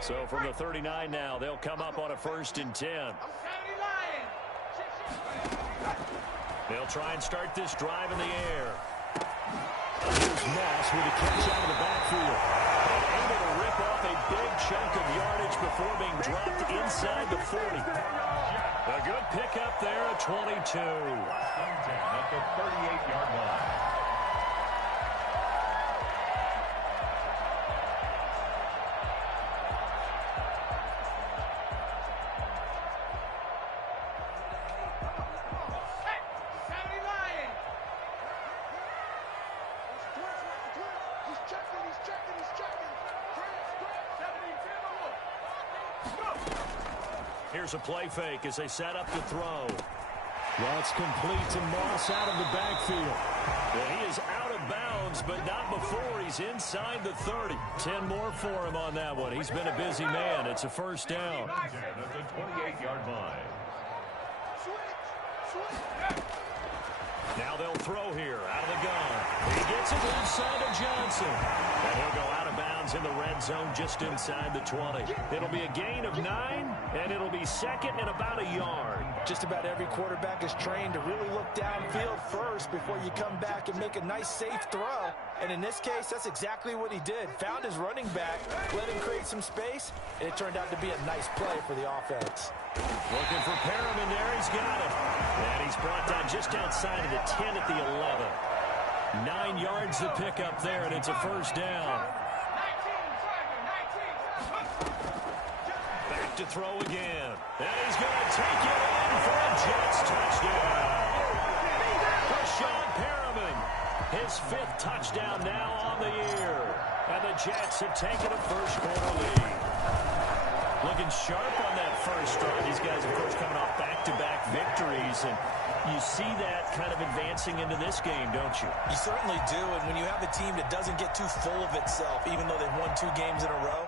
So from the 39 now, they'll come up on a 1st and 10. They'll try and start this drive in the air. Here's Moss with a catch out of the backfield. And able to rip off a big chunk of yardage before being dropped inside the 40. A good pickup there at 22. At the 38-yard line. Here's a play fake as they set up to throw. That's complete to Moss out of the backfield. And he is out of bounds, but not before he's inside the 30. 10 more for him on that one. He's been a busy man. It's a 1st down. At the 28-yard line. Now they'll throw here out of the gun. He gets it left side of Johnson. And he'll go out of bounds in the red zone just inside the 20. It'll be a gain of 9, and it'll be 2nd and about a yard. Just about every quarterback is trained to really look downfield first before you come back and make a nice, safe throw. And in this case, that's exactly what he did. Found his running back, let him create some space, and it turned out to be a nice play for the offense. Looking for Perriman there. He's got it. And he's brought down just outside of the 10 at the 11. 9 yards to pick up there, and it's a 1st down. Back to throw again. And he's going to take it in for a Jets touchdown. Breshad Perriman, his 5th touchdown now on the year. And the Jets have taken a first-quarter lead. Looking sharp on that first drive. These guys, of course, coming off back-to-back victories, and you see that kind of advancing into this game, don't you? You certainly do, and when you have a team that doesn't get too full of itself, even though they've won 2 games in a row,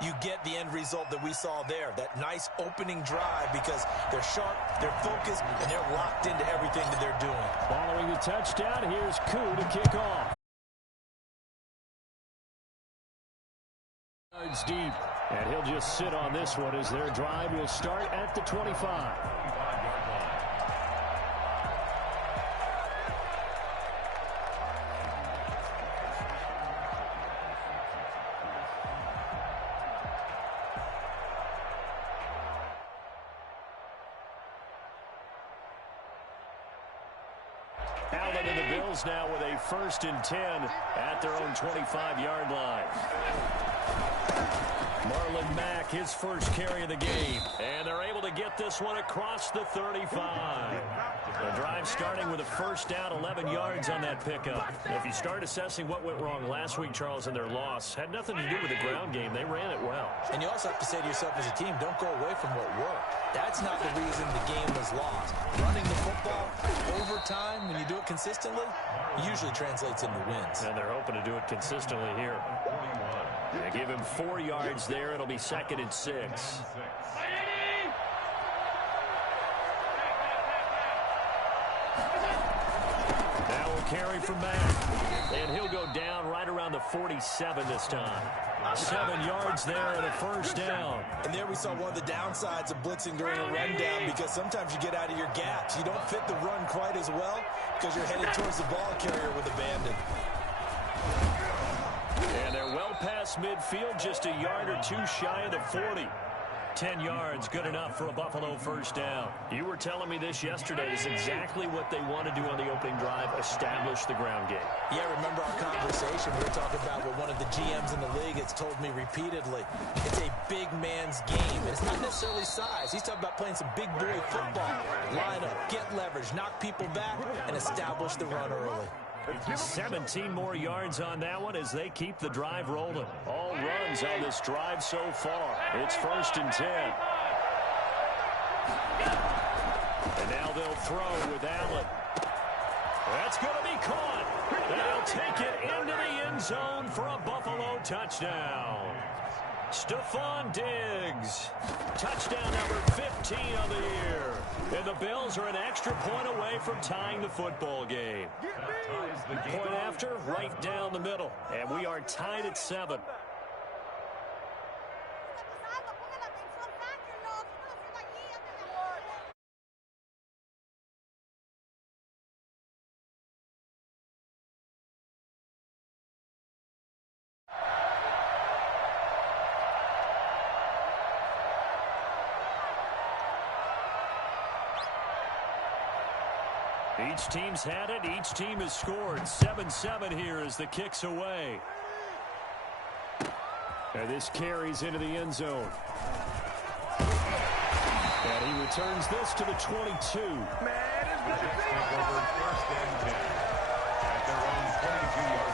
you get the end result that we saw there, that nice opening drive, because they're sharp, they're focused, and they're locked into everything that they're doing. Following the touchdown, here's Koo to kick off. Yards deep, and he'll just sit on this one as their drive will start at the 25. Allen and the Bills now with a 1st and 10 at their own 25-yard line. Marlon Mack, his first carry of the game. And they're able to get this one across the 35. The drive starting with a 1st down, 11 yards on that pickup. If you start assessing what went wrong last week, Charles, in their loss, had nothing to do with the ground game. They ran it well. And you also have to say to yourself as a team, don't go away from what worked. That's not the reason the game was lost. Running the football over time, when you do it consistently, usually translates into wins. And they're hoping to do it consistently here. They give him 4 yards there. It'll be 2nd and 6. Now will carry from Mack. And he'll go down right around the 47 this time. 7 yards there and a 1st down. And there we saw one of the downsides of blitzing during a rundown, because sometimes you get out of your gaps. You don't fit the run quite as well because you're headed towards the ball carrier with abandon. And they're well past midfield, just a yard or 2 shy of the 40. 10 yards, good enough for a Buffalo 1st down. You were telling me this yesterday is exactly what they want to do on the opening drive, establish the ground game. Yeah, remember our conversation? We were talking about what one of the GMs in the league has told me repeatedly. It's a big man's game. It's not necessarily size. He's talking about playing some big boy football. Line up, get leverage, knock people back, and establish the run early. 17 more yards on that one as they keep the drive rolling. All runs on this drive so far. It's 1st and 10. And now they'll throw with Allen. That's going to be caught. And he'll take it into the end zone for a Buffalo touchdown. Stephon Diggs. Touchdown number 15 of the year. And the Bills are an extra point away from tying the football game. Point after, right down the middle. And we are tied at 7. Each team's had it. Each team has scored. 7-7 here as the kick's away. And this carries into the end zone. And he returns this to the 22. First and 10 at their own 22-yard line.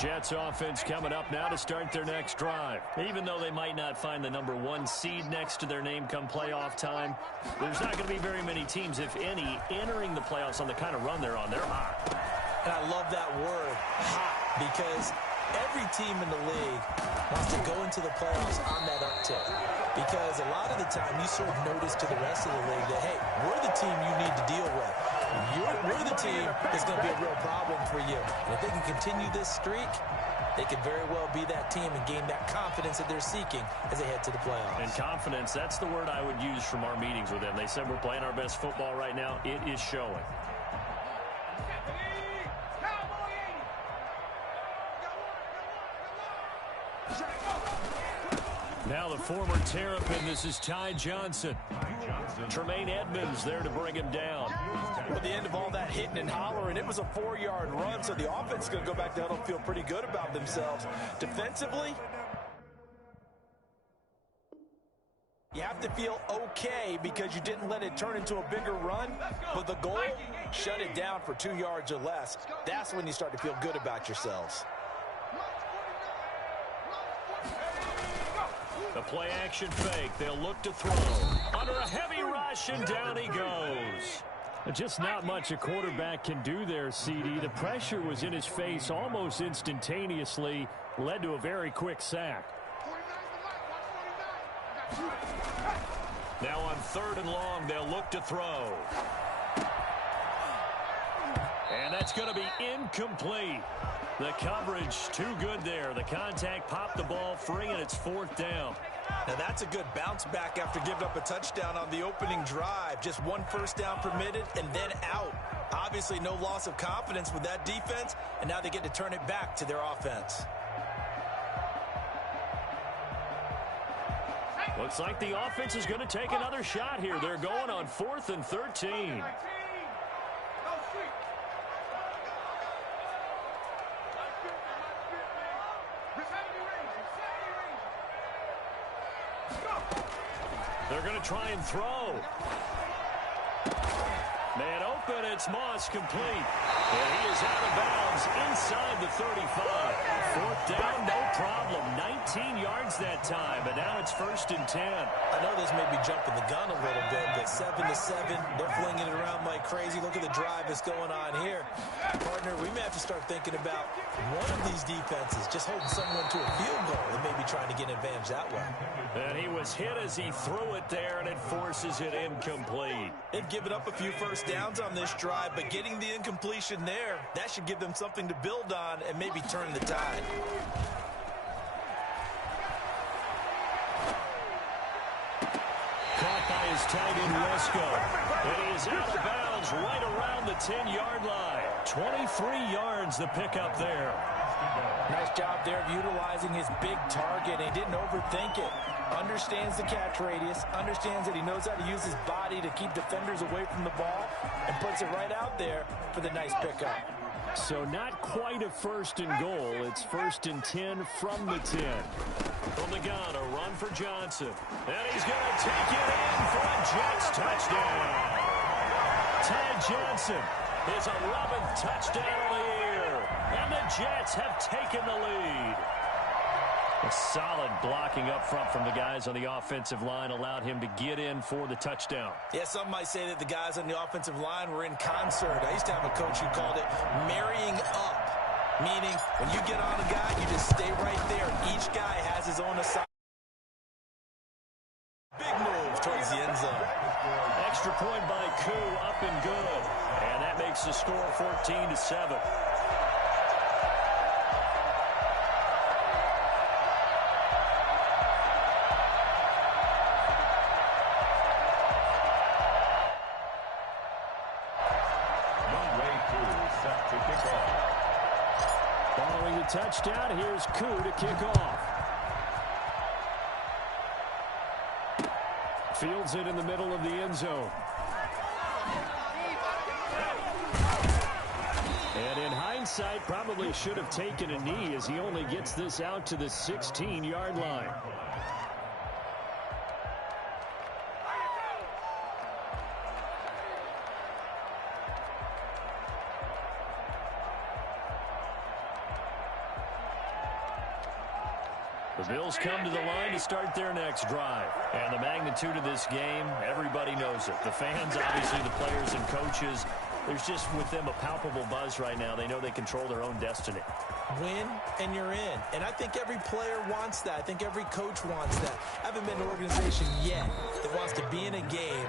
Jets offense coming up now to start their next drive. Even though they might not find the number 1 seed next to their name come playoff time, there's not going to be very many teams, if any, entering the playoffs on the kind of run they're on. They're hot. And I love that word, hot, because every team in the league wants to go into the playoffs on that uptick. Because a lot of the time you sort of notice to the rest of the league that, hey, we're the team you need to deal with. We're the team that's going to be a real problem for you. And if they can continue this streak, they could very well be that team and gain that confidence that they're seeking as they head to the playoffs. And confidence, that's the word I would use from our meetings with them. They said we're playing our best football right now. It is showing. Now the former Terrapin, this is Ty Johnson. Tremaine Edmonds there to bring him down. At the end of all that hitting and hollering, it was a 4-yard run, so the offense is going to go back to huddle and feel pretty good about themselves. Defensively, you have to feel okay because you didn't let it turn into a bigger run, but the goal, shut it down for 2 yards or less. That's when you start to feel good about yourselves. The play action fake. They'll look to throw. Under a heavy rush, and down he goes. Just not much a quarterback can do there, CD. The pressure was in his face almost instantaneously. Led to a very quick sack. Now on 3rd and long, they'll look to throw. And that's going to be incomplete. The coverage too good there. The contact popped the ball free, and it's 4th down. Now that's a good bounce back after giving up a touchdown on the opening drive. Just 1 first down permitted and then out. Obviously no loss of confidence with that defense, and now they get to turn it back to their offense. Looks like the offense is going to take another shot here. They're going on 4th and 13. They're going to try and throw. Man open, it's Moss complete. And he is out of bounds inside the 35. 4th down, no problem. 19 yards that time, but now it's 1st and 10. I know this may be jumping the gun a little bit, but 7-7, they're flinging it around like crazy. Look at the drive that's going on here. Partner, we may have to start thinking about one of these defenses just holding someone to a field goal and maybe trying to get an advantage that way. And he was hit as he threw it there, and it forces it incomplete. They've given up a few first downs on this drive, but getting the incompletion there, that should give them something to build on and maybe turn the tide. Caught by his tight end, Wesco. And he is out of bounds right around the 10-yard line. 23 yards the pickup there. Nice job there of utilizing his big target. He didn't overthink it. Understands the catch radius. Understands that he knows how to use his body to keep defenders away from the ball. And puts it right out there for the nice pickup. So not quite a 1st and goal. It's 1st and 10 from the 10. From the gun, a run for Johnson. And he's going to take it in for a Jets touchdown. Ty Johnson, his 11th touchdown of the year. And the Jets have taken the lead. A solid blocking up front from the guys on the offensive line allowed him to get in for the touchdown. Yeah, some might say that the guys on the offensive line were in concert. I used to have a coach who called it marrying up, meaning when you get on a guy, you just stay right there. Each guy has his own assignment. Big move towards the end zone. Extra point by Koo, up and good. And that makes the score 14-7. Following the touchdown, here's Koo to kick off. Fields it in the middle of the end zone. And in hindsight, probably should have taken a knee as he only gets this out to the 16-yard line. The Bills come to the line to start their next drive. And the magnitude of this game, everybody knows it. The fans, obviously the players and coaches, there's just with them a palpable buzz right now. They know they control their own destiny. Win and you're in. And I think every player wants that. I think every coach wants that. I haven't been to an organization yet that wants to be in a game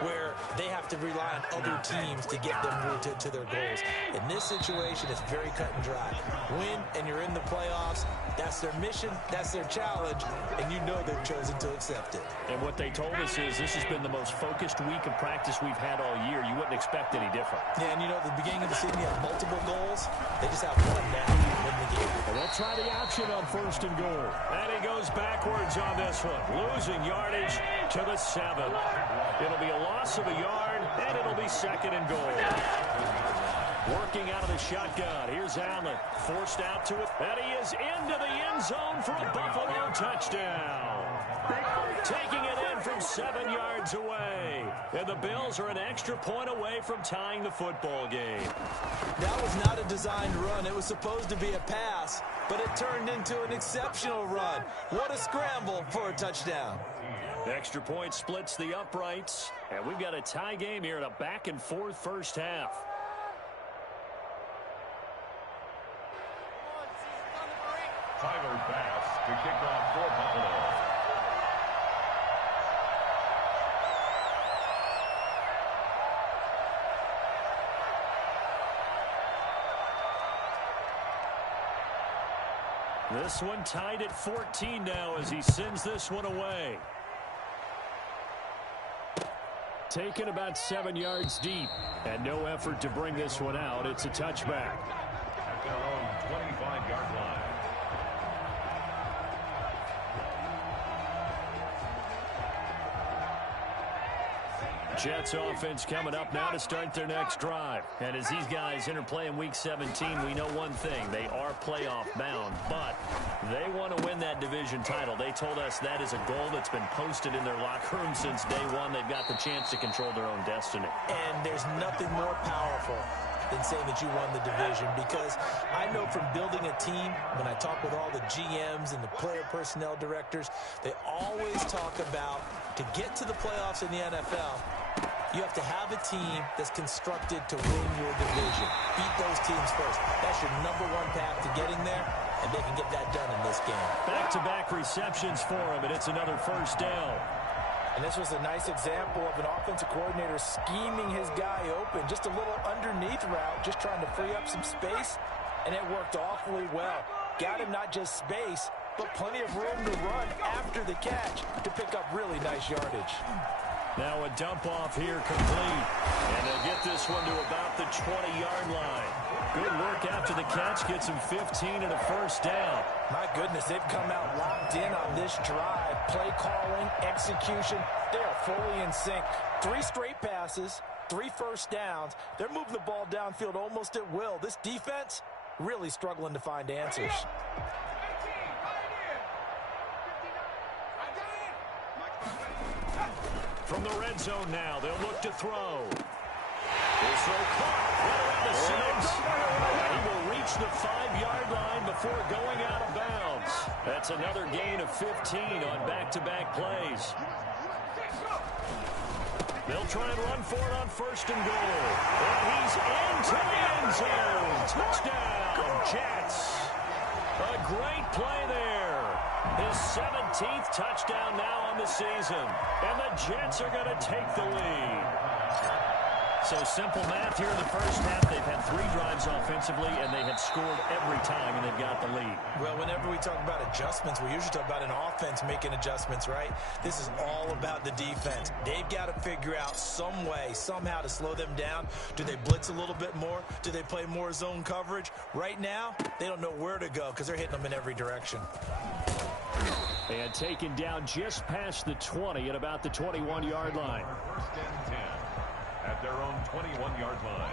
where they have to rely on other teams to get them to their goals. In this situation, it's very cut and dry. Win and you're in the playoffs. That's their mission. That's their challenge. And you know they've chosen to accept it. And what they told us is this has been the most focused week of practice we've had all year. You wouldn't expect any different. Yeah, and you know, at the beginning of the season, you have multiple goals. They just have one now to win the game. And they'll try the option on 1st and goal. And he goes backwards on this one, losing yardage to the 7. It'll be a loss of a yard, and it'll be 2nd and goal. Working out of the shotgun. Here's Allen. Forced out to it. And he is into the end zone for a Buffalo touchdown. Taking it in from 7 yards away. And the Bills are an extra point away from tying the football game. That was not a designed run. It was supposed to be a pass, but it turned into an exceptional run. What a scramble for a touchdown. Extra point splits the uprights. And we've got a tie game here in a back-and-forth first half. Tyler Bass to kick off for Buffalo. This one tied at 14 now as he sends this one away. Taken about 7 yards deep. And no effort to bring this one out. It's a touchback. At their own 25-yard line. Jets offense coming up now to start their next drive. And as these guys interplay in Week 17, we know one thing. They are playoff bound, but they want to win that division title. They told us that is a goal that's been posted in their locker room since day one. They've got the chance to control their own destiny. And there's nothing more powerful than saying that you won the division, because I know from building a team, when I talk with all the GMs and the player personnel directors, they always talk about to get to the playoffs in the NFL, you have to have a team that's constructed to win your division. Beat those teams first. That's your #1 path to getting there, and they can get that done in this game. Back-to-back receptions for him, and it's another first down. And this was a nice example of an offensive coordinator scheming his guy open. Just a little underneath route, just trying to free up some space, and it worked awfully well. Got him not just space, but plenty of room to run after the catch to pick up really nice yardage. Now a dump off here complete. And they'll get this one to about the 20-yard line. Good work after the catch. Gets him 15 and a first down. My goodness, they've come out locked in on this drive. Play calling, execution, they are fully in sync. 3 straight passes, 3 first downs. They're moving the ball downfield almost at will. This defense really struggling to find answers. From the red zone now, they'll look to throw. This throw caught right around the sides. He will reach the 5-yard line before going out of bounds. That's another gain of 15 on back-to-back plays. They'll try and run for it on 1st and goal. And he's into the end zone. Touchdown, Jets. A great play there. His 17th touchdown now on the season. And the Jets are going to take the lead. So simple math here in the first half. They've had 3 drives offensively, and they have scored every time, and they've got the lead. Well, whenever we talk about adjustments, we usually talk about an offense making adjustments, right? This is all about the defense. They've got to figure out some way, somehow to slow them down. Do they blitz a little bit more? Do they play more zone coverage? Right now, they don't know where to go because they're hitting them in every direction. And taken down just past the 20 at about the 21-yard line. First and 10 at their own 21-yard line.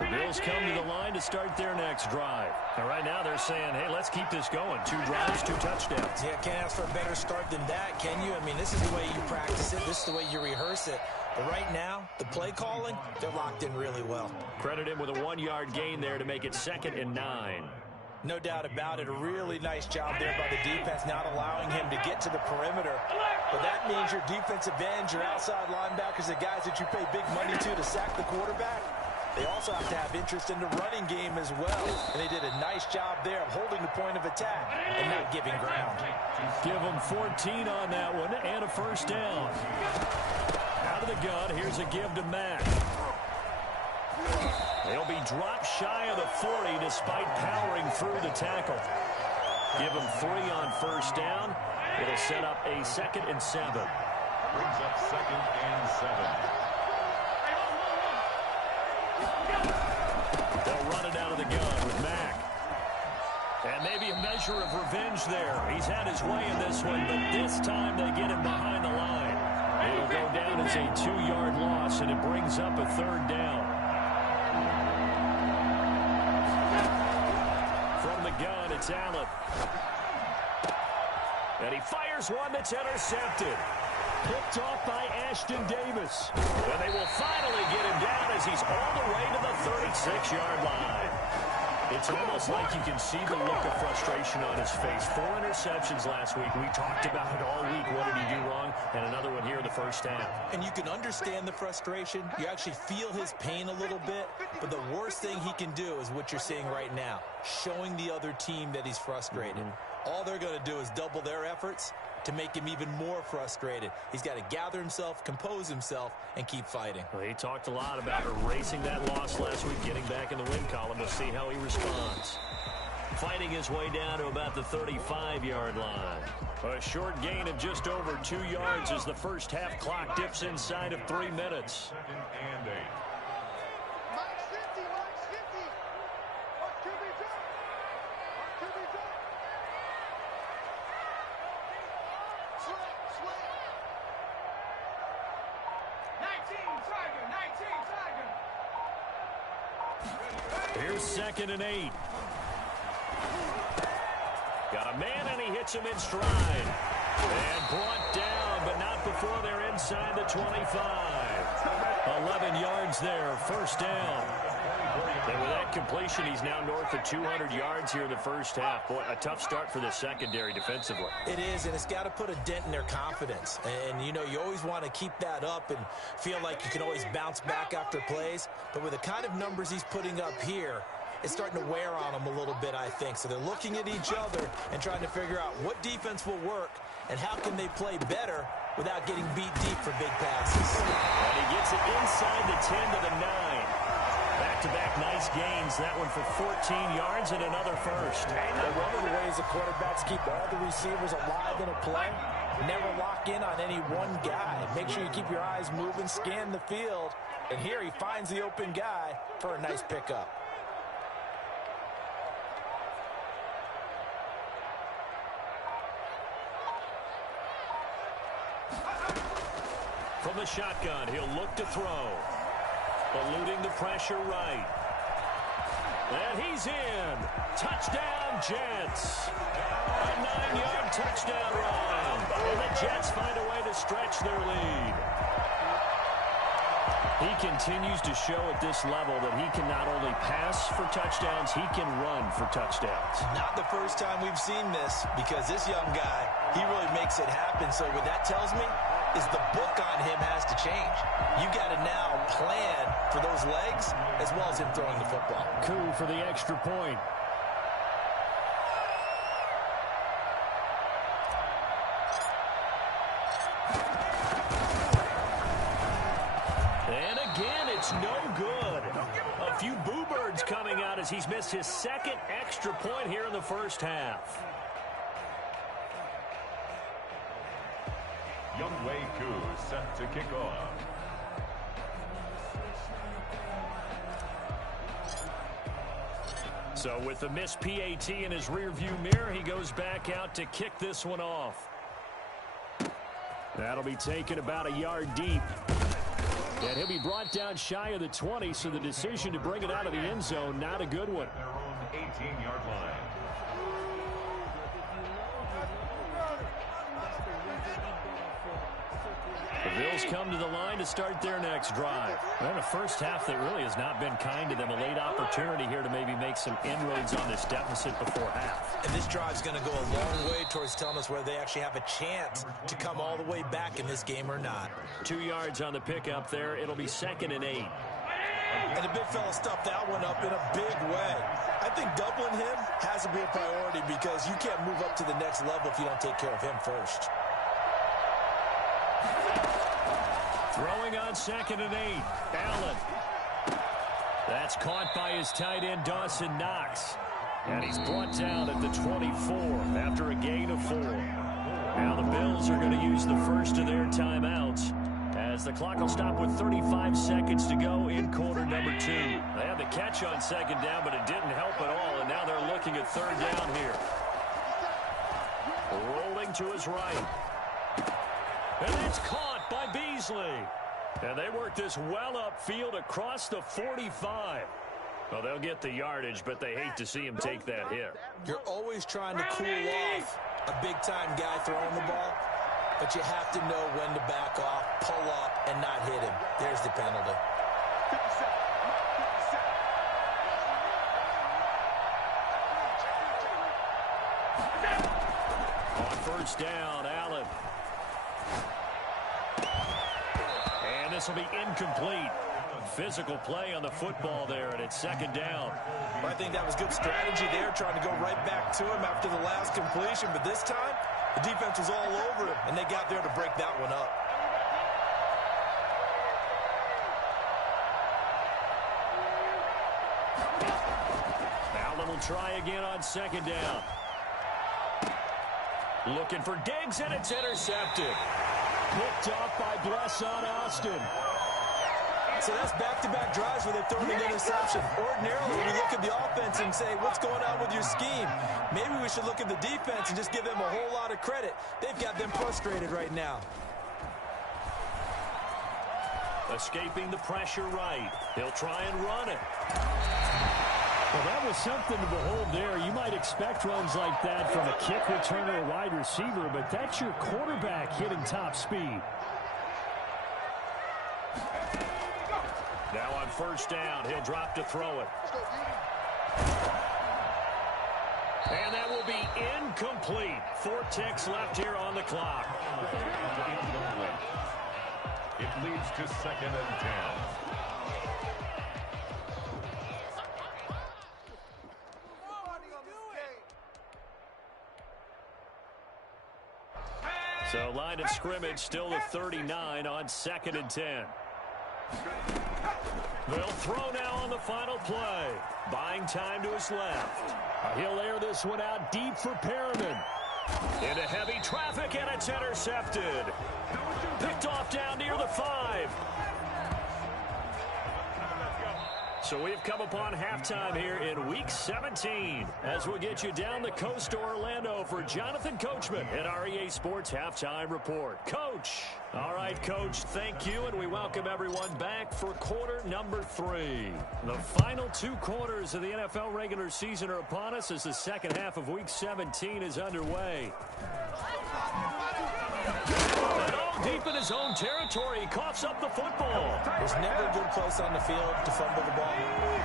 The Bills come to the line to start their next drive. And right now they're saying, hey, let's keep this going. 2 drives, 2 touchdowns. Yeah, can't ask for a better start than that, can you? I mean, this is the way you practice it. This is the way you rehearse it. But right now, the play calling, they're locked in really well. Credit him with a 1-yard gain there to make it 2nd and 9. No doubt about it. A really nice job there by the defense, not allowing him to get to the perimeter. But that means your defensive ends, your outside linebackers, the guys that you pay big money to sack the quarterback, they also have to have interest in the running game as well. And they did a nice job there of holding the point of attack and not giving ground. Give them 14 on that one and a first down. Out of the gun, here's a give to Mack. They'll be dropped shy of the 40 despite powering through the tackle. Give them 3 on first down. It'll set up a 2nd and 7. Brings up 2nd and 7. They'll run it out of the gun with Mack. And maybe a measure of revenge there. He's had his way in this one, but this time they get him behind the line. It'll go down as a 2-yard loss, and it brings up a 3rd down. From the gun, it's Allen. And he fires one that's intercepted. Picked off by Ashton Davis. And they will finally get him down as he's all the way to the 36-yard line. It's almost like you can see the look of frustration on his face. 4 interceptions last week. We talked about it all week. What did he do wrong? And another one here in the first half. And you can understand the frustration. You actually feel his pain a little bit. But the worst thing he can do is what you're seeing right now, showing the other team that he's frustrated. All they're going to do is double their efforts to make him even more frustrated. He's got to gather himself, compose himself, and keep fighting. Well, he talked a lot about erasing that loss last week, getting back in the win column. We'll see how he responds. Fighting his way down to about the 35-yard line. A short gain of just over 2 yards as the first half clock dips inside of 3 minutes. 2nd and 8. Here's 2nd and 8. Got a man, and he hits him in stride. And brought down, but not before they're inside the 25. 11 yards there, first down. And with that completion, he's now north of 200 yards here in the first half. Boy, a tough start for the secondary defensively. It is, and it's got to put a dent in their confidence. And, you know, you always want to keep that up and feel like you can always bounce back after plays. But with the kind of numbers he's putting up here, it's starting to wear on them a little bit, I think. So they're looking at each other and trying to figure out what defense will work and how can they play better without getting beat deep for big passes. And he gets it inside the 10 to the 9. Back-to-back nice gains. That one for 14 yards and another first. And one of the ways the quarterbacks keep all the receivers alive in a play, never lock in on any one guy. Make sure you keep your eyes moving, scan the field. And here he finds the open guy for a nice pickup. From the shotgun, he'll look to throw. Eluding the pressure right. And he's in. Touchdown, Jets. A 9-yard touchdown run. And the Jets find a way to stretch their lead. He continues to show at this level that he can not only pass for touchdowns, he can run for touchdowns. Not the first time we've seen this, because this young guy, he really makes it happen. So what that tells me is the book on him has to change. You got to now plan for those legs as well as him throwing the football. Coup for the extra point. And again, it's no good. A few boo birds coming out as he's missed his 2nd extra point here in the first half. Younghoe Koo set to kick off. So with the missed PAT in his rearview mirror, he goes back out to kick this one off. That'll be taken about a yard deep. And he'll be brought down shy of the 20, so the decision to bring it out of the end zone, not a good one. Their own 18-yard line. The Bills come to the line to start their next drive. They're in a first half that really has not been kind to them. A late opportunity here to maybe make some inroads on this deficit before half. And this drive's going to go a long way towards telling us whether they actually have a chance to come all the way back in this game or not. 2 yards on the pickup there. It'll be 2nd and 8. And the big fella stuffed that one up in a big way. I think doubling him has to be a priority because you can't move up to the next level if you don't take care of him first. Throwing on 2nd and 8. Allen. That's caught by his tight end, Dawson Knox. And he's brought down at the 24 after a gain of 4. Now the Bills are going to use the first of their timeouts as the clock will stop with 35 seconds to go in quarter number 2. They had the catch on 2nd down, but it didn't help at all, and now they're looking at 3rd down here. Rolling to his right. And it's caught by Beasley. And they work this well upfield across the 45. Well, they'll get the yardage, but they hate to see him take that hit. You're always trying to cool off a big-time guy throwing the ball, but you have to know when to back off, pull up, and not hit him. There's the penalty. On 1st down, Allen. And this will be incomplete. Physical play on the football there, and it's 2nd down. I think that was good strategy there, trying to go right back to him after the last completion. But this time, the defense was all over him, and they got there to break that one up. Allen will try again on 2nd down. Looking for Diggs, and it's intercepted. Picked off by Blesson Austin. So that's back-to-back drives where they've thrown an interception. Ordinarily, we look at the offense and say, what's going on with your scheme? Maybe we should look at the defense and just give them a whole lot of credit. They've got them frustrated right now. Escaping the pressure right. He'll try and run it. Well, that was something to behold there. You might expect runs like that from a kick returner or wide receiver, but that's your quarterback hitting top speed. Now on 1st down, he'll drop to throw it. And that will be incomplete. 4 ticks left here on the clock. It leads to 2nd and 10. So line of scrimmage still the 39 on 2nd and 10. They'll throw now on the final play. Buying time to his left. He'll air this one out deep for Perriman. Into heavy traffic, and it's intercepted. Picked off down near the 5. So we've come upon halftime here in Week 17 as we'll get you down the coast to Orlando for Jonathan Coachman at our EA Sports Halftime Report. Coach. All right, Coach, thank you, and we welcome everyone back for quarter number 3. The final 2 quarters of the NFL regular season are upon us as the second half of Week 17 is underway. Deep in his own territory, he coughs up the football. There's never a good place on the field to fumble the ball.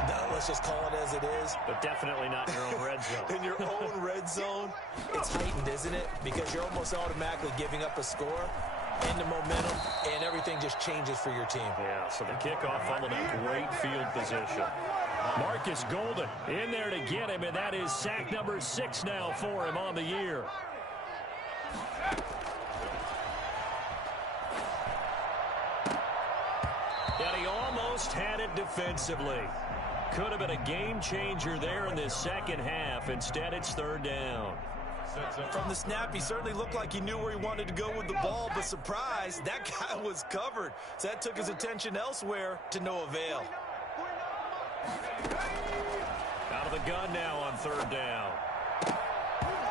No, let's just call it as it is. But definitely not in your own red zone. In your own red zone, it's heightened, isn't it? Because you're almost automatically giving up a score and the momentum, and everything just changes for your team. Yeah, so the kickoff followed a great field position. Marcus Golden in there to get him, and that is sack number 6 now for him on the year. And he almost had it defensively. Could have been a game changer there in this second half. Instead, it's 3rd down. From the snap, he certainly looked like he knew where he wanted to go with the ball, but surprise, that guy was covered. So that took his attention elsewhere to no avail. Out of the gun now on third down.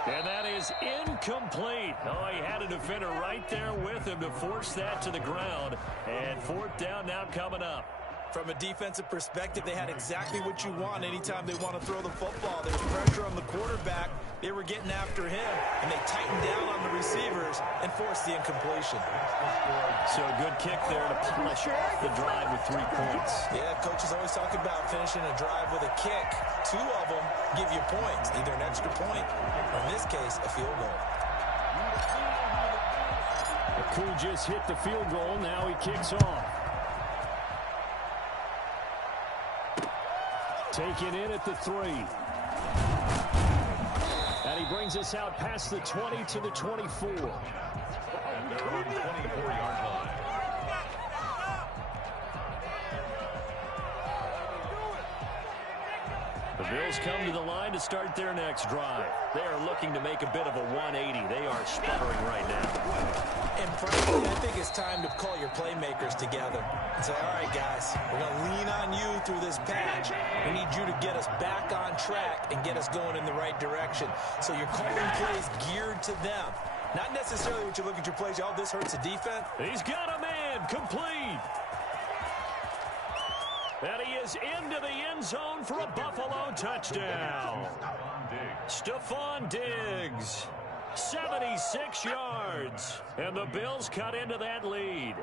And that is incomplete. Oh, he had a defender right there with him to force that to the ground. And fourth down now coming up. From a defensive perspective, they had exactly what you want anytime they want to throw the football. There's pressure on the quarterback. They were getting after him, and they tightened down on the receivers and forced the incompletion. So a good kick there to finish off the drive with 3 points. Yeah, coaches always talk about finishing a drive with a kick. 2 of them give you points, either an extra point or, in this case, a field goal. Aku just hit the field goal. Now he kicks off. Taken in at the 3. And he brings us out past the 20 to the 24. At their own 24-yard line. The Bills come to the line to start their next drive. They are looking to make a bit of a 180. They are sputtering right now. And frankly, I think it's time to call your playmakers together and say, all right, guys, we're going to lean on you through this patch. We need you to get us back on track and get us going in the right direction. So you're calling plays geared to them. Not necessarily what you look at your plays, oh, this hurts the defense. He's got a man, complete. And he is into the end zone for a Buffalo touchdown. Stephon Diggs, 76 yards. And the Bills cut into that lead.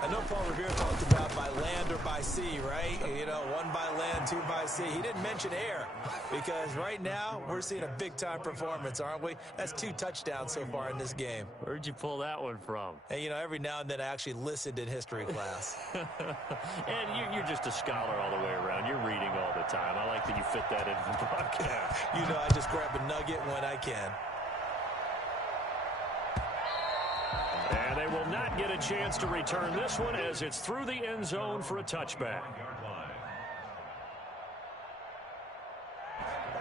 I know Paul Revere talked about by land or by sea, right? You know, 1 by land, 2 by sea. He didn't mention air because right now we're seeing a big-time performance, aren't we? That's 2 touchdowns so far in this game. Where'd you pull that one from? And, you know, every now and then I actually listened in history class. And you're just a scholar all the way around. You're reading all the time. I like that you fit that into the broadcast. You know, I just grab a nugget when I can. And they will not get a chance to return this one as it's through the end zone for a touchback.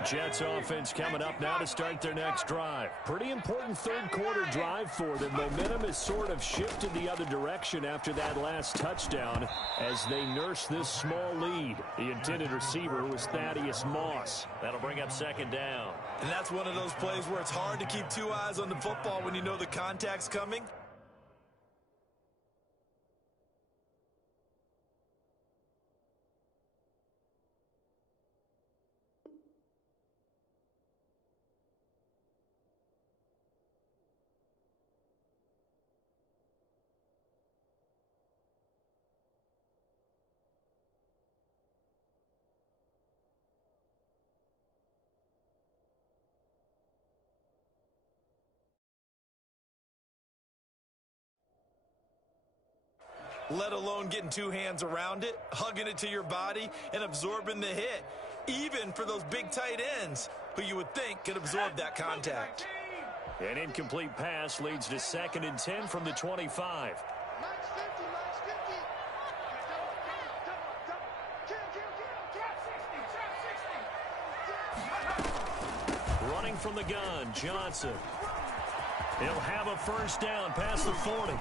Jets offense coming up now to start their next drive. Pretty important third quarter drive for them. Momentum has sort of shifted the other direction after that last touchdown as they nurse this small lead. The intended receiver was Thaddeus Moss. That'll bring up second down. And that's one of those plays where it's hard to keep 2 eyes on the football when you know the contact's coming. Let alone getting 2 hands around it, hugging it to your body, and absorbing the hit. Even for those big tight ends, who you would think could absorb that contact. An incomplete pass leads to 2nd and 10 from the 25. Running from the gun, Johnson. He'll have a first down past the 40.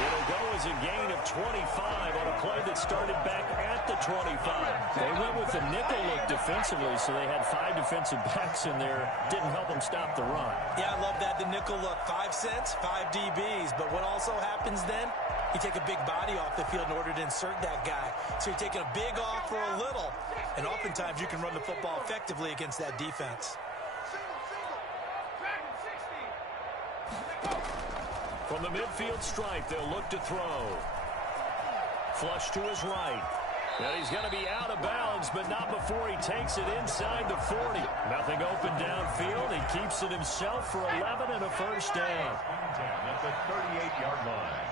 It'll go as a gain of 25 on a play that started back at the 25. They went with the nickel look defensively, so they had 5 defensive backs in there. Didn't help them stop the run. Yeah, I love that, the nickel look. 5 cents, 5 DBs. But what also happens then, you take a big body off the field in order to insert that guy. So you're taking a big off for a little. And oftentimes you can run the football effectively against that defense. From the midfield stripe, they'll look to throw. Flush to his right. And he's going to be out of bounds, but not before he takes it inside the 40. Nothing open downfield. He keeps it himself for 11 and a first down. At the 38-yard line.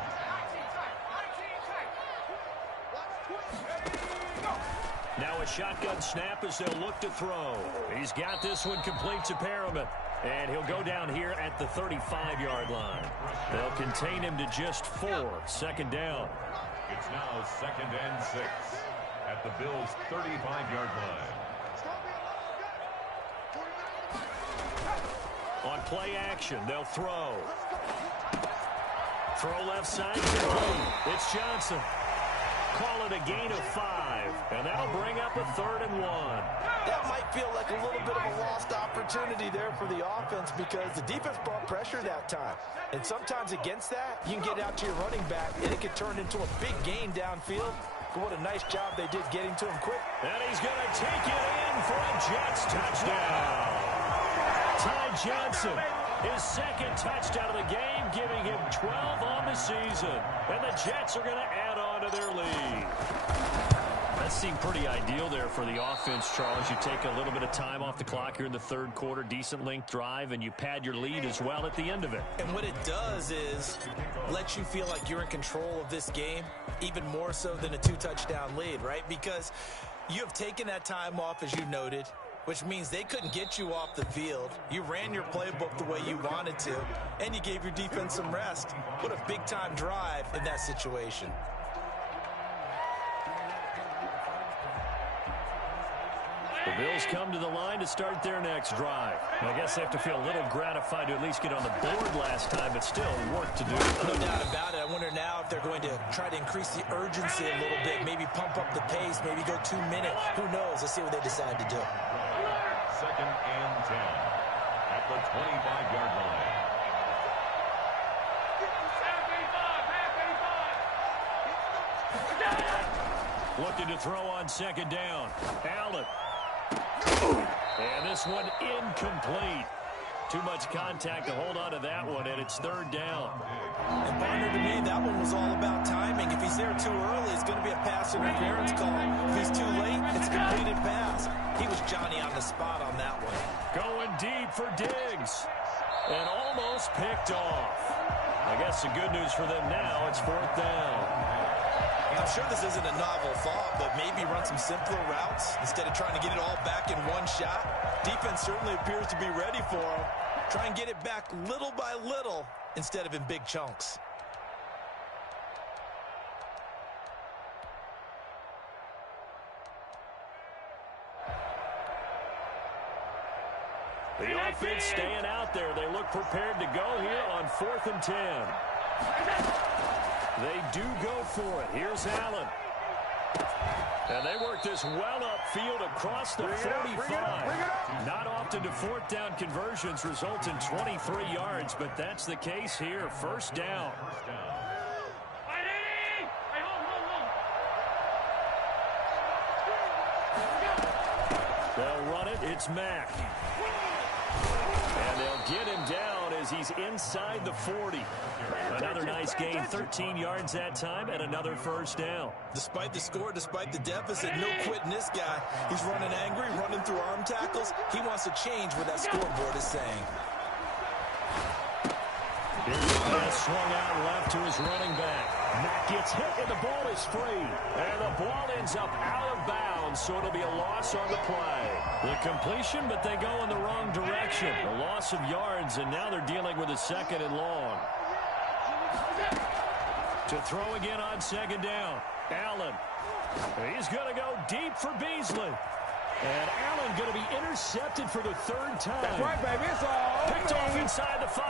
Now a shotgun snap as they'll look to throw. He's got this one complete to Perriman. And he'll go down here at the 35-yard line. They'll contain him to just 4. 2nd down. It's now 2nd and 6 at the Bills' 35-yard line. On play action, they'll throw. Throw left side. Complete. It's Johnson. Call it a gain of 5, and that'll bring up a 3rd and 1. That might feel like a little bit of a lost opportunity there for the offense because the defense brought pressure that time. And sometimes against that, you can get out to your running back, and it could turn into a big gain downfield. But what a nice job they did getting to him quick. And he's going to take it in for a Jets touchdown. Ty Johnson, his 2nd touchdown of the game, giving him 12 on the season. And the Jets are going to add on to their lead. That seemed pretty ideal there for the offense, Charles. You take a little bit of time off the clock here in the 3rd quarter, decent length drive, and you pad your lead as well at the end of it. And what it does is let you feel like you're in control of this game, even more so than a 2-touchdown lead, right? Because you have taken that time off, as you noted, which means they couldn't get you off the field. You ran your playbook the way you wanted to, and you gave your defense some rest. What a big-time drive in that situation. The Bills come to the line to start their next drive. I guess they have to feel a little gratified to at least get on the board last time, but still work to do. No doubt about it. I wonder now if they're going to try to increase the urgency a little bit, maybe pump up the pace, maybe go 2 minutes. Who knows? Let's see what they decide to do. 2nd and 10 at the 25-yard line. Looking to throw on 2nd down. Allen. And this one incomplete. Too much contact to hold on to that one, and it's 3rd down. And partner, to me, that one was all about timing. If he's there too early, it's going to be a pass interference call. If he's too late, it's a completed pass. He was Johnny on the spot on that one. Going deep for Diggs. And almost picked off. I guess the good news for them now, it's 4th down. I'm sure this isn't a novel thought, but maybe run some simpler routes instead of trying to get it all back in one shot. Defense certainly appears to be ready for him. Try and get it back little by little instead of in big chunks. The offense staying out there. They look prepared to go here on 4th and 10. They do go for it. Here's Allen. And they work this well upfield across the 45. Not often do 4th down conversions result in 23 yards, but that's the case here. 1st down. They'll run it. It's Mack. And they'll get him down as he's inside the 40. Another nice gain, 13 yards that time, and another 1st down. Despite the score, despite the deficit, no quitting this guy. He's running angry, running through arm tackles. He wants to change what that scoreboard is saying. Swung out left to his running back. Mack gets hit, and the ball is free. And the ball ends up out of bounds, so it'll be a loss on the play. The completion, but they go in the wrong direction. A loss of yards, and now they're dealing with a 2nd and long. To throw again on 2nd down. Allen. He's going to go deep for Beasley. And Allen going to be intercepted for the 3rd time. That's right, baby. It's all picked off inside the 5.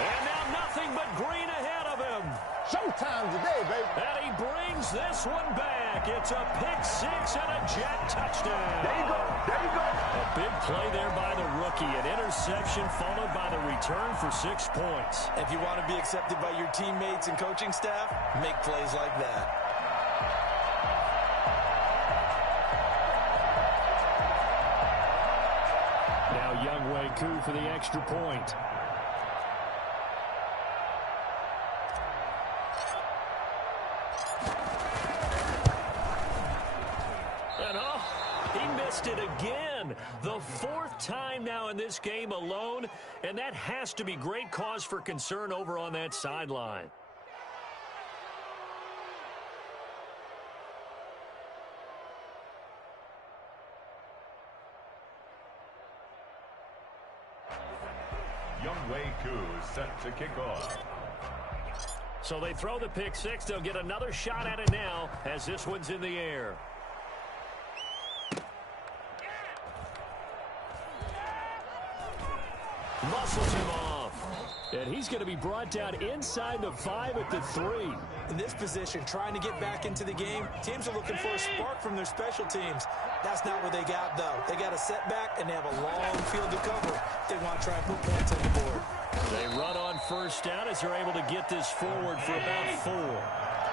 And now nothing but green ahead of him. Showtime today, baby. And he brings this one back. It's a pick 6 and a Jet touchdown. There you go. There you go. A big play there by the rookie. An interception followed by the return for 6 points. If you want to be accepted by your teammates and coaching staff, make plays like that. Now Younghoe Koo for the extra point. It again. The 4th time now in this game alone, and that has to be great cause for concern over on that sideline. Younghoe Koo set to kick off. So they throw the pick 6. They'll get another shot at it now as this one's in the air. Muscles him off. And he's going to be brought down inside the 5 at the 3. In this position, trying to get back into the game, teams are looking for a spark from their special teams. That's not what they got, though. They got a setback, and they have a long field to cover. They want to try and put points on the board. They run on first down as they're able to get this forward for about 4.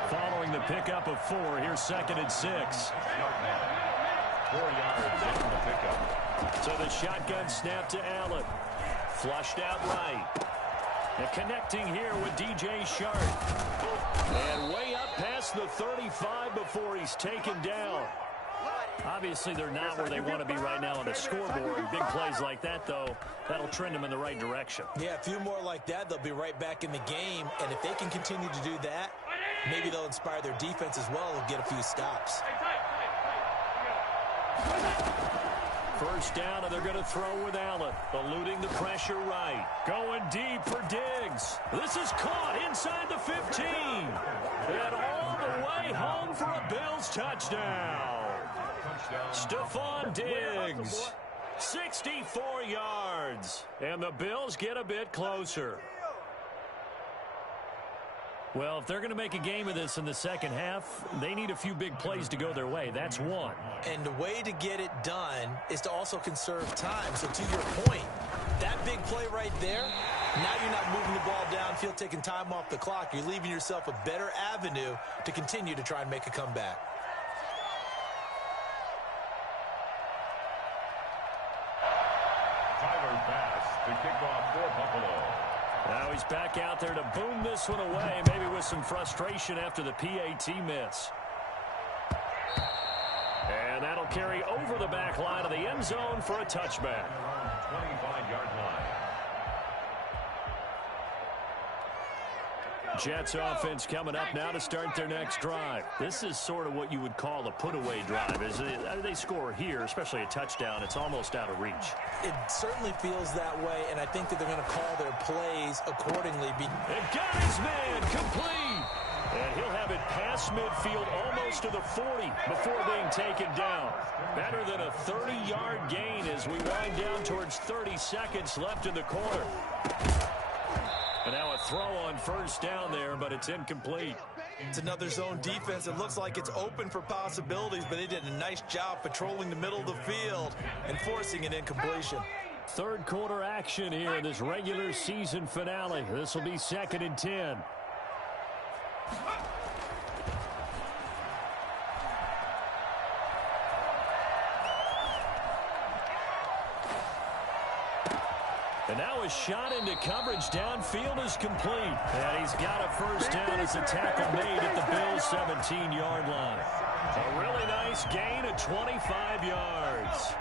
Following the pickup of 4, here's 2nd and 6. 4 yards on the pickup. So the shotgun snap to Allen. Flushed out right. And connecting here with DJ Shark. And way up past the 35 before he's taken down. Obviously, they're not where they want to be right now on the scoreboard. Big plays like that, though, that'll trend them in the right direction. Yeah, a few more like that, they'll be right back in the game. And if they can continue to do that, maybe they'll inspire their defense as well and get a few stops. First down, and they're going to throw with Allen. Eluding the pressure right. Going deep for Diggs. This is caught inside the 15. And all the way home for a Bills touchdown. Stephon Diggs. 64 yards. And the Bills get a bit closer. Well, if they're going to make a game of this in the second half, they need a few big plays to go their way. That's one. And the way to get it done is to also conserve time. So to your point, that big play right there, now you're not moving the ball downfield, taking time off the clock. You're leaving yourself a better avenue to continue to try and make a comeback. Tyler Bass to kick off for Buffalo. Now he's back out there to boom this one away, maybe with some frustration after the PAT miss. And that'll carry over the back line of the end zone for a touchback. 25-yard line. Jets offense coming up now to start their next drive. This is sort of what you would call a put-away drive. As they score here, especially a touchdown, it's almost out of reach. It certainly feels that way, and I think that they're going to call their plays accordingly. And got his man complete. And he'll have it past midfield almost to the 40 before being taken down. Better than a 30-yard gain as we wind down towards 30 seconds left in the quarter. And now a throw on first down there, but it's incomplete. It's another zone defense. It looks like it's open for possibilities, but they did a nice job patrolling the middle of the field and forcing an incompletion. Third quarter action here in this regular season finale. This will be 2nd and 10. And now a shot into coverage downfield is complete. And he's got a first down as a tackle made at the Bills' 17-yard line. A really nice gain of 25 yards.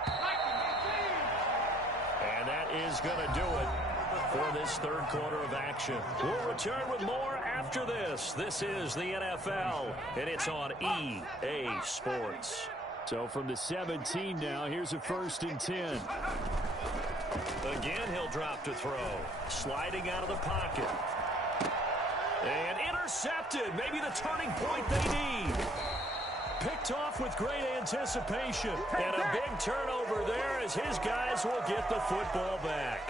And that is going to do it for this third quarter of action. We'll return with more after this. This is the NFL, and it's on EA Sports. So from the 17 now, here's a 1st and 10. Again, he'll drop to throw. Sliding out of the pocket. And intercepted. Maybe the turning point they need. Picked off with great anticipation. And a big turnover there as his guys will get the football back.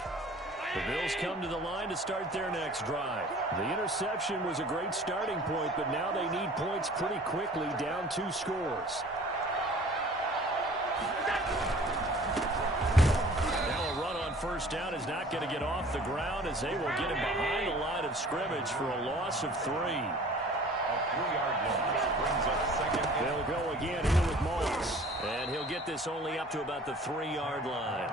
The Bills come to the line to start their next drive. The interception was a great starting point, but now they need points pretty quickly, down 2 scores. First down is not going to get off the ground as they will get him behind the line of scrimmage for a loss of 3. A 3-yard loss brings up 2nd. They'll go again here with Moss. And he'll get this only up to about the 3-yard line.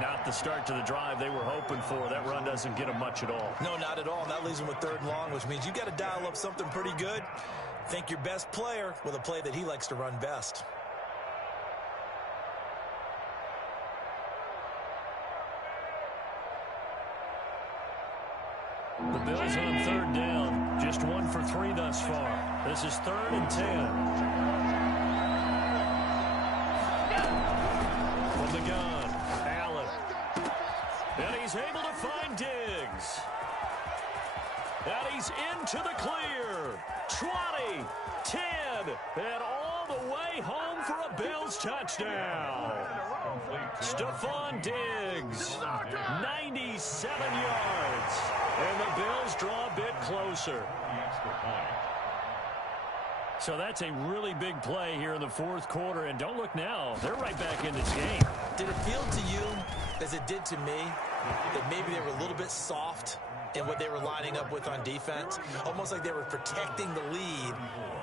Not the start to the drive they were hoping for. That run doesn't get them much at all. No, not at all. And that leaves them with 3rd and long, which means you got to dial up something pretty good. Think your best player with a play that he likes to run best. The Bills on 3rd down. Just 1 for 3 thus far. This is 3rd and 10. From the gun, Allen. And he's able to find Diggs. And he's into the clear. 20, 10, and all the way home for a Bills touchdown. Stephon Diggs, 97 yards. And the Bills draw a bit closer. The extra point. So that's a really big play here in the fourth quarter. And don't look now. They're right back in this game. Did it feel to you, as it did to me, that maybe they were a little bit soft in what they were lining up with on defense? Almost like they were protecting the lead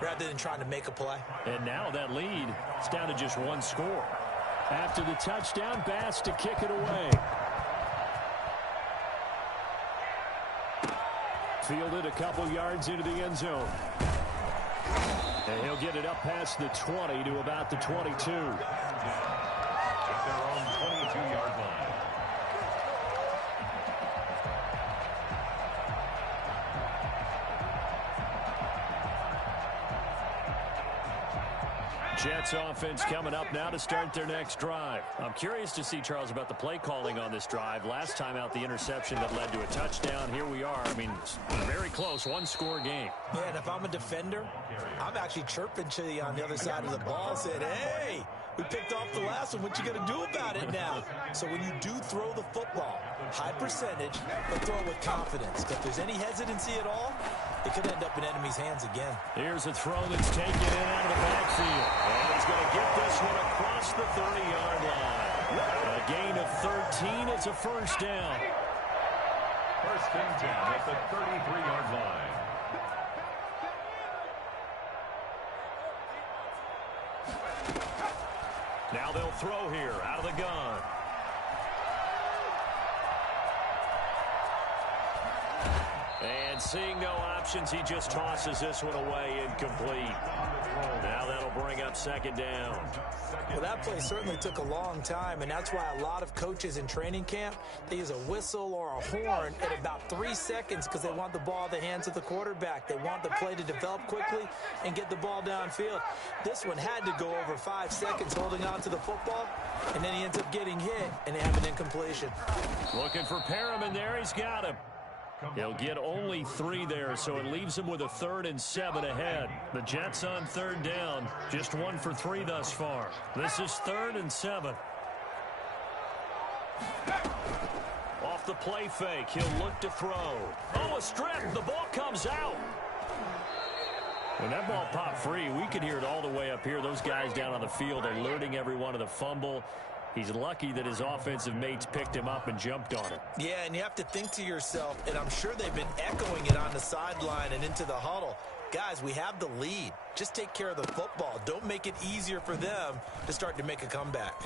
rather than trying to make a play. And now that lead is down to just one score. After the touchdown, Bass to kick it away. Fielded a couple yards into the end zone. And he'll get it up past the 20 to about the 22. At their own 22-yard line. Jets offense coming up now to start their next drive. I'm curious to see, Charles, about the play calling on this drive. Last time out, the interception that led to a touchdown. Here we are. I mean, very close, one-score game. Yeah, and if I'm a defender, I'm actually chirping to you on the other side of the ball, saying, hey, we picked off the last one. What you going to do about it now? So when you do throw the football, high percentage, but throw it with confidence. If there's any hesitancy at all, it could end up in enemy's hands again. Here's a throw that's taken in out of the backfield. And he's going to get this one across the 30-yard line. A gain of 13. It's a first down. First and 10 at the 33-yard line. Now they'll throw here out of the gun. And seeing no options, he just tosses this one away incomplete. Now that'll bring up second down. Well, that play certainly took a long time, and that's why a lot of coaches in training camp, they use a whistle or a horn at about 3 seconds because they want the ball in the hands of the quarterback. They want the play to develop quickly and get the ball downfield. This one had to go over 5 seconds holding on to the football, and then he ends up getting hit, and they have an incompletion. Looking for Perriman there. He's got him. He'll get only 3 there, so it leaves him with a 3rd and 7 ahead. The Jets on third down, just 1 for 3 thus far. This is 3rd and 7. Off the play fake, he'll look to throw. Oh, a strip, the ball comes out. When that ball popped free, we could hear it all the way up here. Those guys down on the field alerting everyone of the fumble. He's lucky that his offensive mates picked him up and jumped on it. Yeah, and you have to think to yourself, and I'm sure they've been echoing it on the sideline and into the huddle. Guys, we have the lead. Just take care of the football. Don't make it easier for them to start to make a comeback.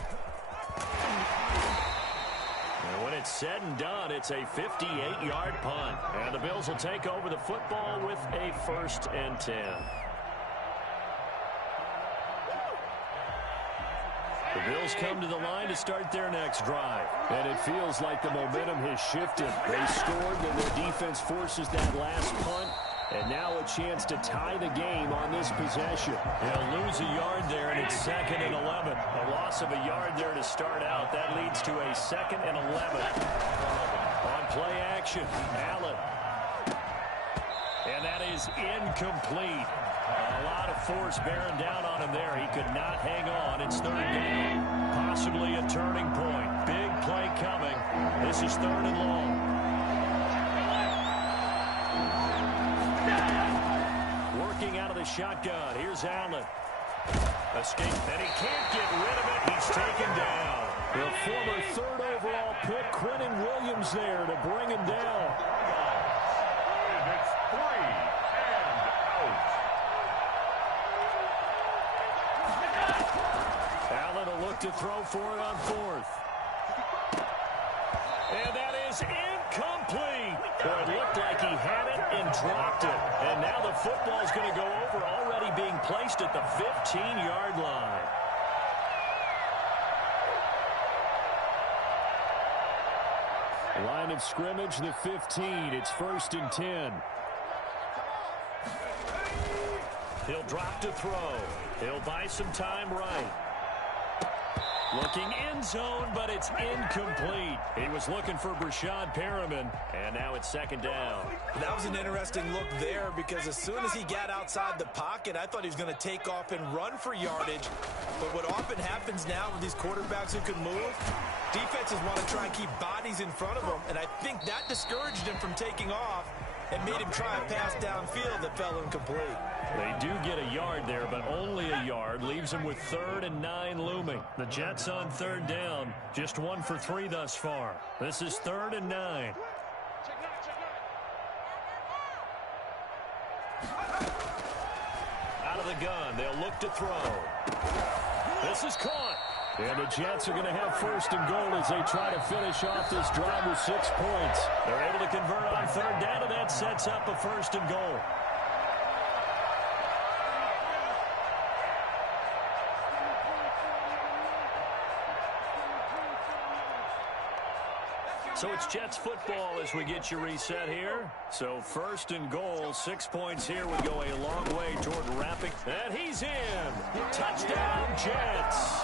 And when it's said and done, it's a 58-yard punt. And the Bills will take over the football with a 1st and 10. The Bills come to the line to start their next drive. And it feels like the momentum has shifted. They scored, then their defense forces that last punt. And now a chance to tie the game on this possession. They'll lose a yard there, and it's 2nd and 11. A loss of a yard there to start out. That leads to a 2nd and 11. On play action, Allen. And that is incomplete. A lot of force bearing down on him there. He could not hang on. It's 3rd down. Possibly a turning point. Big play coming. This is 3rd and long. Working out of the shotgun. Here's Allen. Escape, and he can't get rid of it. He's taken down. The former 3rd overall pick, Quinnen Williams, there to bring him down. And it's 3 and out. Allen will look to throw for it on 4th. And that is incomplete. Boy, it looked like he had it and dropped it. And now the football's going to go over, already being placed at the 15-yard line. Line of scrimmage, the 15. It's 1st and 10. He'll drop to throw. He'll buy some time right. Looking end zone, but it's incomplete. He was looking for Breshad Perriman, and now it's second down. That was an interesting look there because as soon as he got outside the pocket, I thought he was going to take off and run for yardage. But what often happens now with these quarterbacks who can move, defenses want to try and keep bodies in front of them, and I think that discouraged him from taking off and made him try a pass downfield that fell incomplete. They do get a yard there, but only a yard. Leaves them with 3rd and 9 looming. The Jets on 3rd down. Just 1 for 3 thus far. This is 3rd and 9. Out of the gun. They'll look to throw. This is caught. And the Jets are going to have 1st and goal as they try to finish off this drive with 6 points. They're able to convert on 3rd down, and that sets up a 1st and goal. So it's Jets football as we get you reset here. So 1st and goal, 6 points here would go a long way toward wrapping. And he's in. Touchdown, Jets.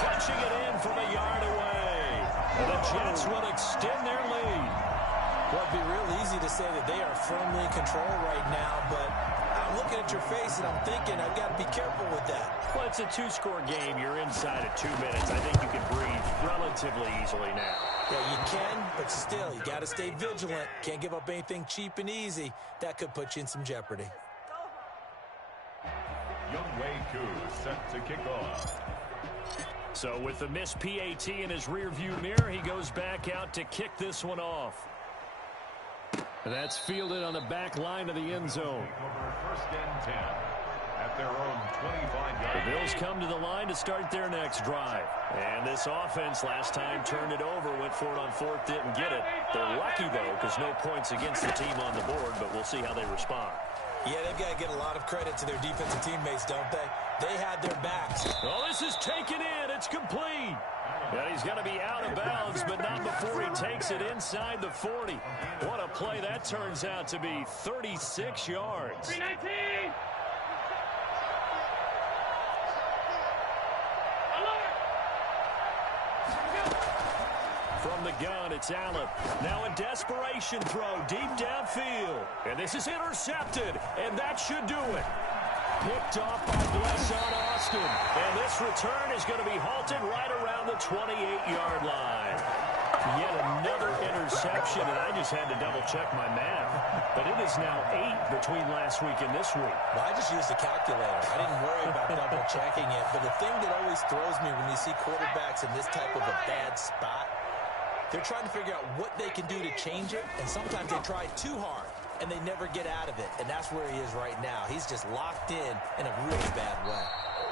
Punching it in from a yard away. The Jets will extend their lead. Well, it'd be real easy to say that they are firmly in control right now, but I'm looking at your face and I'm thinking I've got to be careful with that. Well, it's a 2-score game. You're inside at 2 minutes. I think you can breathe relatively easily now. Yeah, you can, but still, you got to stay vigilant. Can't give up anything cheap and easy. That could put you in some jeopardy. Younghoe Koo set to kick off. So with the missed PAT in his rearview mirror, he goes back out to kick this one off. And that's fielded on the back line of the end zone. 1st and 10 at their own 25-yard. The Bills come to the line to start their next drive. And this offense last time turned it over, went for it on 4th, didn't get it. They're lucky, though, because no points against the team on the board, but we'll see how they respond. Yeah, they've got to get a lot of credit to their defensive teammates, don't they? They had their backs. Oh, this is taken in. It's complete. And he's going to be out of bounds, but not before he takes it inside the 40. What a play that turns out to be. 36 yards. 319. From the gun, it's Allen. Now a desperation throw deep downfield. And this is intercepted, and that should do it. Picked off by Blesson Austin. And this return is going to be halted right around the 28-yard line. Yet another interception, and I just had to double-check my math. But it is now 8 between last week and this week. Well, I just used a calculator. I didn't worry about double-checking it. But the thing that always throws me when you see quarterbacks in this type of a bad spot, they're trying to figure out what they can do to change it, and sometimes they try too hard, and they never get out of it, and that's where he is right now. He's just locked in a really bad way.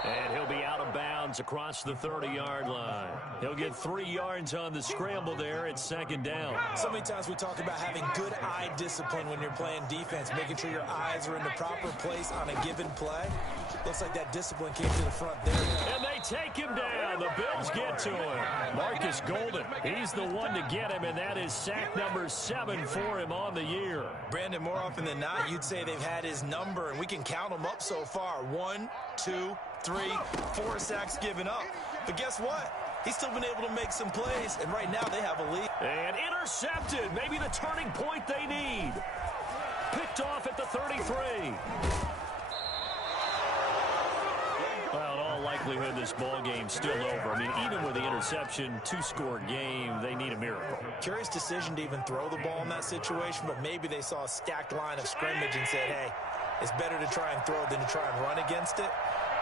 And he'll be out of bounds across the 30-yard line. He'll get 3 yards on the scramble there at 2nd down. So many times we talk about having good eye discipline when you're playing defense, making sure your eyes are in the proper place on a given play. Looks like that discipline came to the front there. And they take him down. The Bills get to him. Marcus Golden, he's the one to get him, and that is sack number 7 for him on the year. Brandon, more often than not, you'd say they've had his number, and we can count them up so far. 1, 2, 3, 4 sacks given up. But guess what? He's still been able to make some plays, and right now they have a lead. And intercepted. Maybe the turning point they need. Picked off at the 33. Well, in all likelihood, this ball game's still over. I mean, even with the interception, 2-score game, they need a miracle. Curious decision to even throw the ball in that situation, but maybe they saw a stacked line of scrimmage and said, hey, it's better to try and throw than to try and run against it.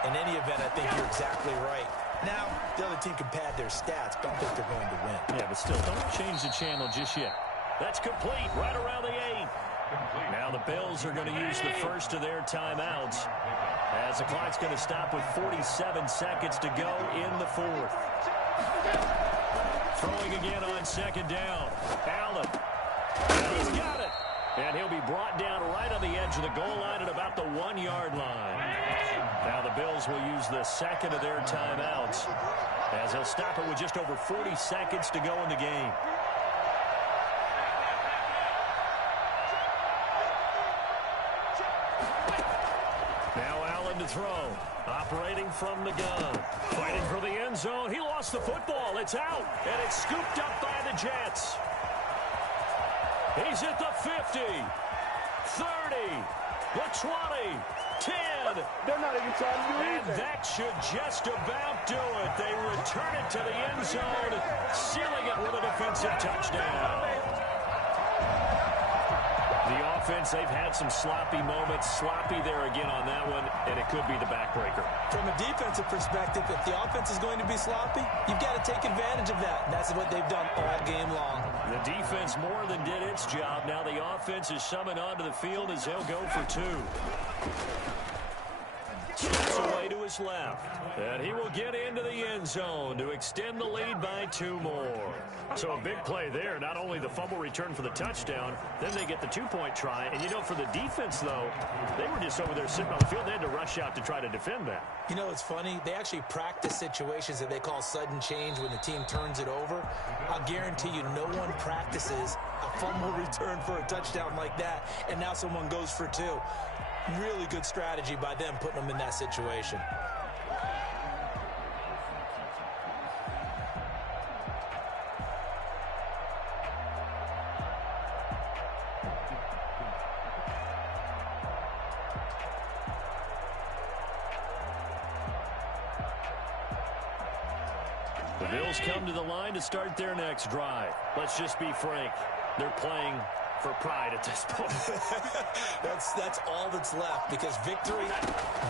In any event, I think you're exactly right. Now, the other team can pad their stats, but I don't think they're going to win. Yeah, but still, don't change the channel just yet. That's complete right around the 8. Now the Bills are going to use the first of their timeouts as the clock's going to stop with 47 seconds to go in the 4th. Throwing again on 2nd down. Allen. And he's got it. And he'll be brought down right on the edge of the goal line at about the 1-yard line. Now the Bills will use the second of their timeouts as they'll stop it with just over 40 seconds to go in the game. Wilson to throw. Operating from the gun. Fighting for the end zone. He lost the football. It's out. And it's scooped up by the Jets. He's at the 50. 30. The 20. 10. They're not even trying to do And anything. that should just about do it. They return it to the end zone, sealing it with a defensive touchdown. The offense, they've had some sloppy moments. Sloppy there again on that one, and it could be the backbreaker. From a defensive perspective, if the offense is going to be sloppy, you've got to take advantage of that. And that's what they've done all game long. The defense more than did its job. Now the offense is summoned onto the field as they'll go for two. Steps away to his left. And he will get into the end zone to extend the lead by 2 more. So a big play there. Not only the fumble return for the touchdown, then they get the 2-point try. And, you know, for the defense, though, they were just over there sitting on the field. They had to rush out to try to defend that. You know, it's funny. They actually practice situations that they call sudden change when the team turns it over. I'll guarantee you no one practices a fumble return for a touchdown like that, and now someone goes for 2. Really good strategy by them putting them in that situation. The Bills come to the line to start their next drive. Let's just be frank. They're playing for pride at this point. That's all that's left, because victory,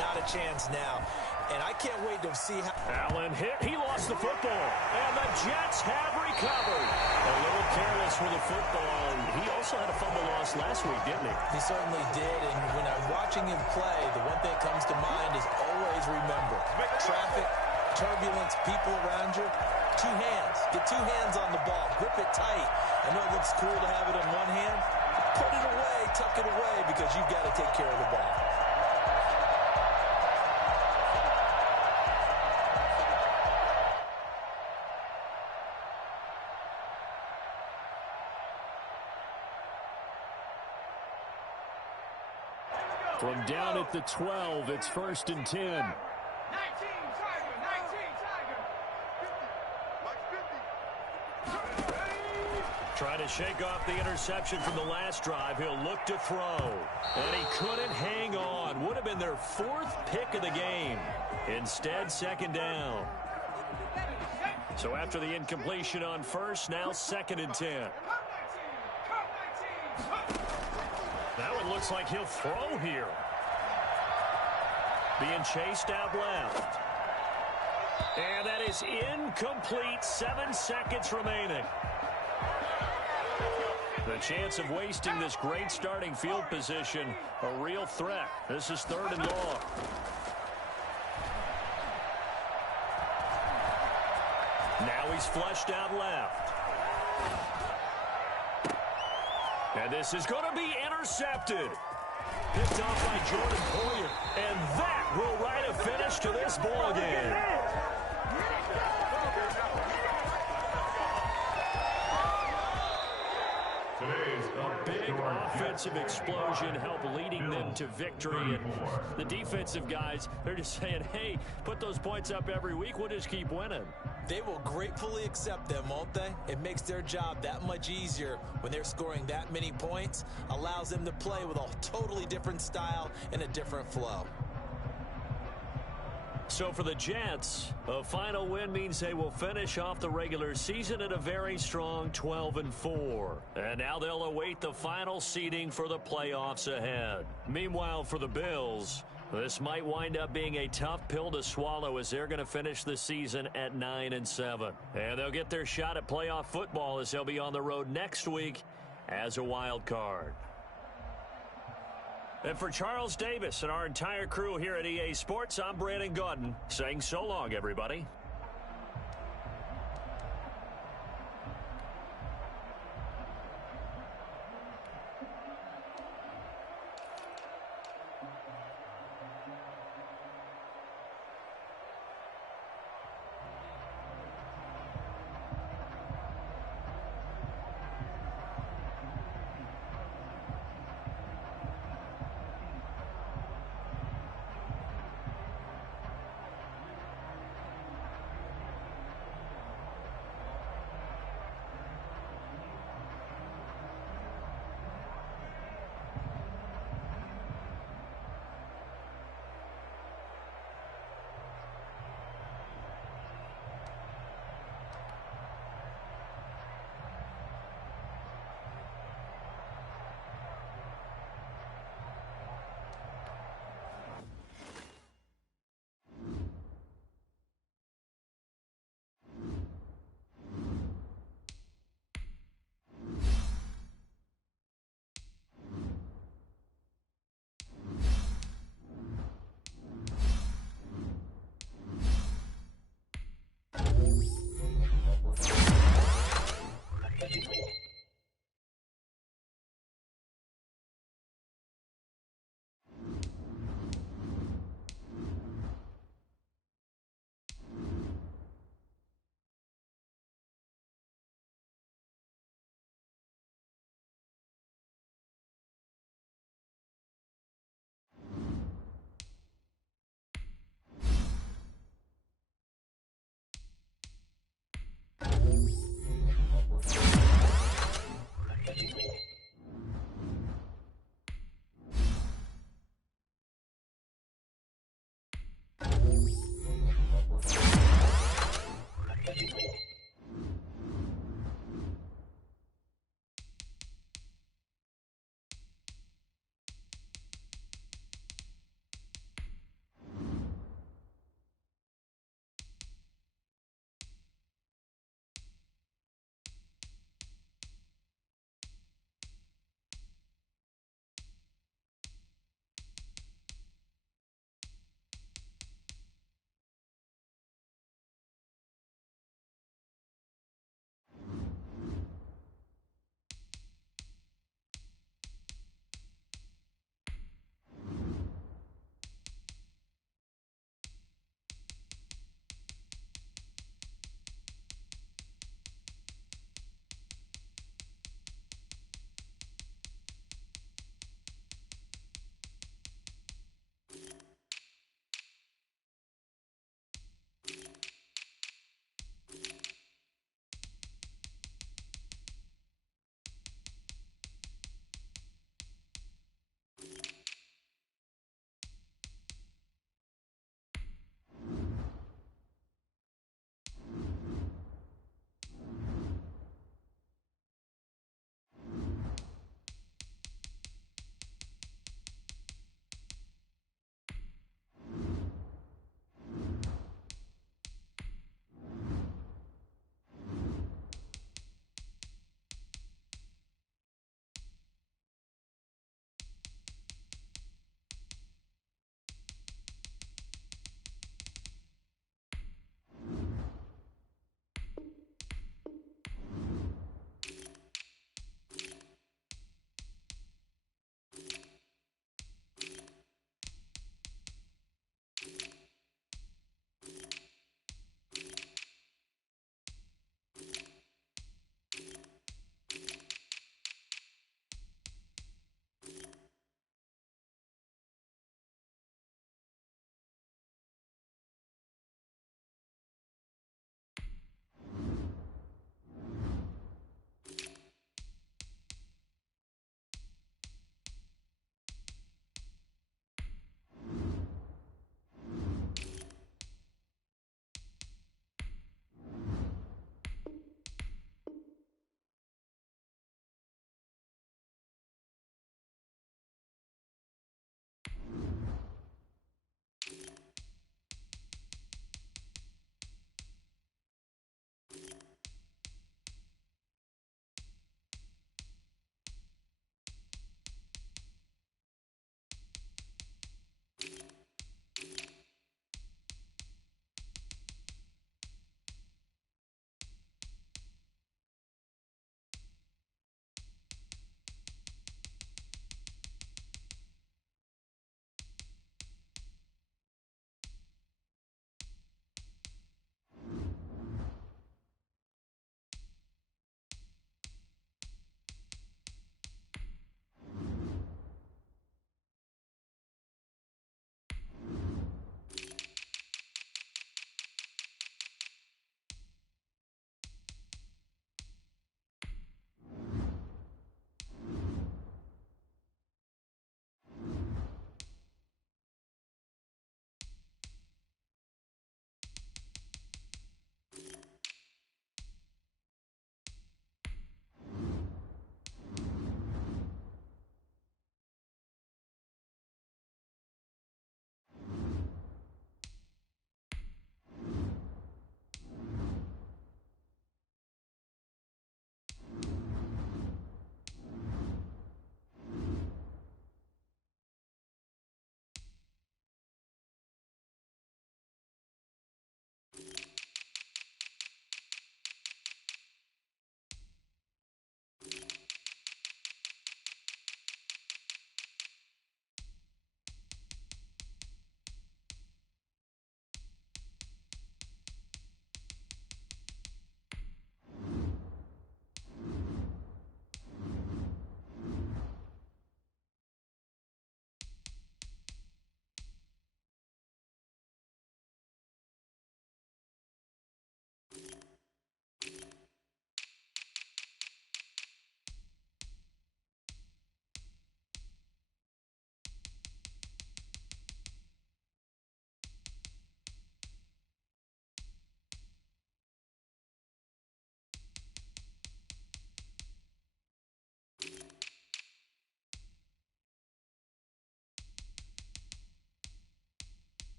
not a chance now. And I can't wait to see how... Allen hit. He lost the football. And the Jets have recovered. A little careless with the football. He also had a fumble loss last week, didn't he? He certainly did. And when I'm watching him play, the one thing that comes to mind is always remember. Traffic, turbulence, people around you. 2 hands. Get 2 hands on the ball. Grip it tight. I know it looks cool to have it in one hand. Put it away, tuck it away, because you've got to take care of the ball. From down at the 12, it's 1st and 10. Trying to shake off the interception from the last drive. He'll look to throw. And he couldn't hang on. Would have been their 4th pick of the game. Instead, 2nd down. So after the incompletion on first, now 2nd and 10. That one looks like he'll throw here. Being chased out left. And that is incomplete. 7 seconds remaining. The chance of wasting this great starting field position, a real threat. This is 3rd and long. Now he's flushed out left. And this is going to be intercepted. Picked off by Jordan Poyer. And that will write a finish to this ball game. A big offensive explosion helped leading them to victory. And the defensive guys, they're just saying, hey, put those points up every week. We'll just keep winning. They will gratefully accept them, won't they? It makes their job that much easier when they're scoring that many points. Allows them to play with a totally different style and a different flow. So for the Jets, a final win means they will finish off the regular season at a very strong 12-4. And now they'll await the final seeding for the playoffs ahead. Meanwhile, for the Bills, this might wind up being a tough pill to swallow as they're going to finish the season at 9-7. And they'll get their shot at playoff football as they'll be on the road next week as a wild card. And for Charles Davis and our entire crew here at EA Sports, I'm Brandon Gaudin saying so long, everybody.